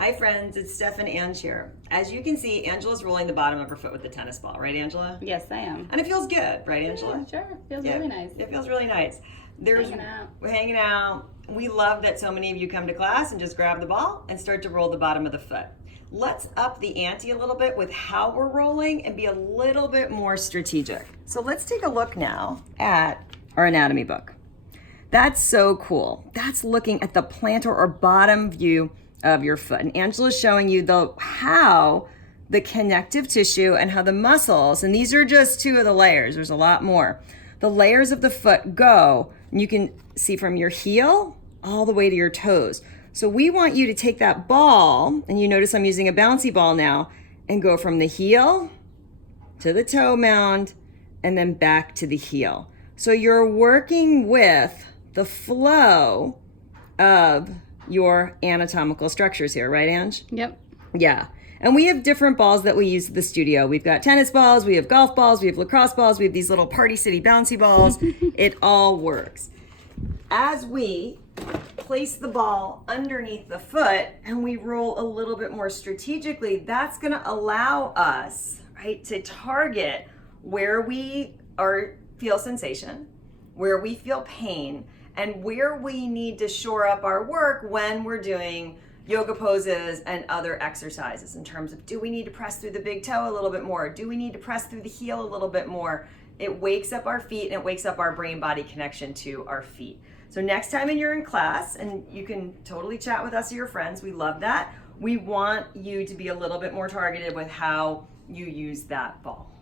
Hi friends, it's Steph and Ange here. As you can see, Angela's rolling the bottom of her foot with the tennis ball, right Angela? Yes, I am. And it feels good, right Angela? Yeah, sure. Feels really nice. It feels really nice. We're hanging out. We love that so many of you come to class and just grab the ball and start to roll the bottom of the foot. Let's up the ante a little bit with how we're rolling and be a little bit more strategic. So let's take a look now at our anatomy book. That's so cool. That's looking at the plantar or bottom view of your foot. And Angela's showing you how the connective tissue and how the muscles, and these are just two of the layers, there's a lot more. The layers of the foot go, and you can see from your heel all the way to your toes. So we want you to take that ball, and you notice I'm using a bouncy ball now, and go from the heel to the toe mound and then back to the heel. So you're working with the flow of your anatomical structures here, right, Ange? Yep. Yeah. And we have different balls that we use at the studio. We've got tennis balls, we have golf balls, we have lacrosse balls, we have these little Party City bouncy balls. It all works. As we place the ball underneath the foot and we roll a little bit more strategically, that's going to allow us, right, to target where we feel sensation, where we feel pain, and where we need to shore up our work when we're doing yoga poses and other exercises in terms of, do we need to press through the big toe a little bit more? Do we need to press through the heel a little bit more? It wakes up our feet and it wakes up our brain-body connection to our feet. So next time you're in class, and you can totally chat with us or your friends, we love that. We want you to be a little bit more targeted with how you use that ball.